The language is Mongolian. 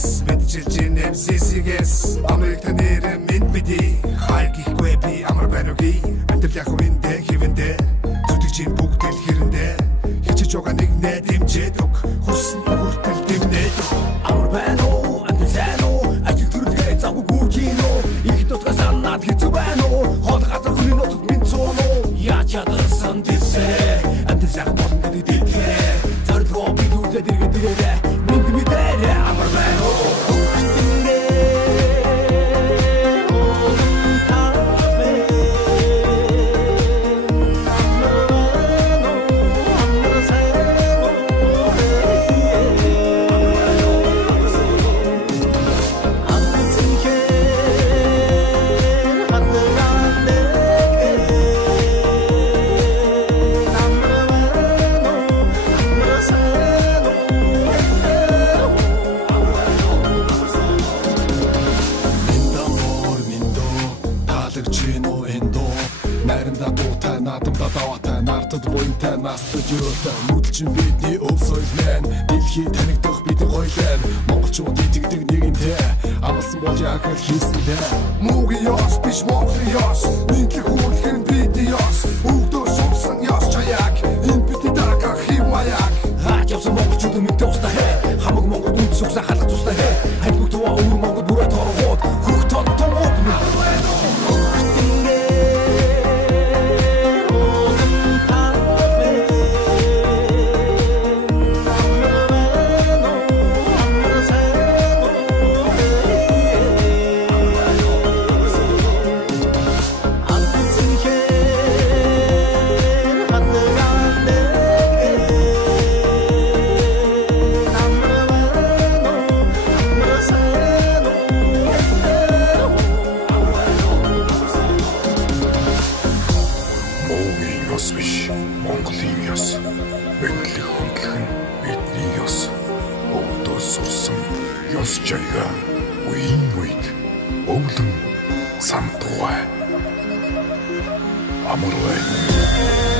Yes, мэдчилж ин MCC-гээс Америкт нэр мэд мэдээ хайр гихгүй би амар байна үгүй Амтэл яг үндэ хэвэндэ зүтгэж ин бүгд л хэрэндэ хичээж байгаа нэг нэ дэмжээд өг хүссэн хүртэл дэмнээд амар байна уу амтэл сайн уу ажил төрөлгээ завгүй гүржин үү их дотгоо санаад хэцүү байна уу хол газар хүний нотод минь цоо уу яаж ядсан дэвсэ амтэл яг болон гэдэг дэвхэ зорилгоо бид үлдээд иргээд ирээ минь мэдээ амар байна уу Найранда дуутай, наадамда даваатай, нартад буянтай, настад юутай Нүдчин бидний өв соёлмен, дэлхий танигдах бидний гойлен Монголчууд итгэдэг нэгэнтэй, амлсан бол яг л хийсэндээ Муугийн ёс биш Монголын ёс, нийтлэг хүрлэх нь бидний ёс Өгдөө сумсан ёс чаяг, энэ бидний дараах хэв маяг Хаач явсан монголчууд мэдээ устаа хэ, хамаг монгол нүд сүгсэн халах тустай хэ Хайргуг туваа өвөр монгол бүрээ торгууд, хөх тод томууд Монголын ёс, мэдлэг хөндлөх нь бидний ёс. Өвдөө сурсан ёс жаяга үеийн үед өвлөн самтугай. Амар бай.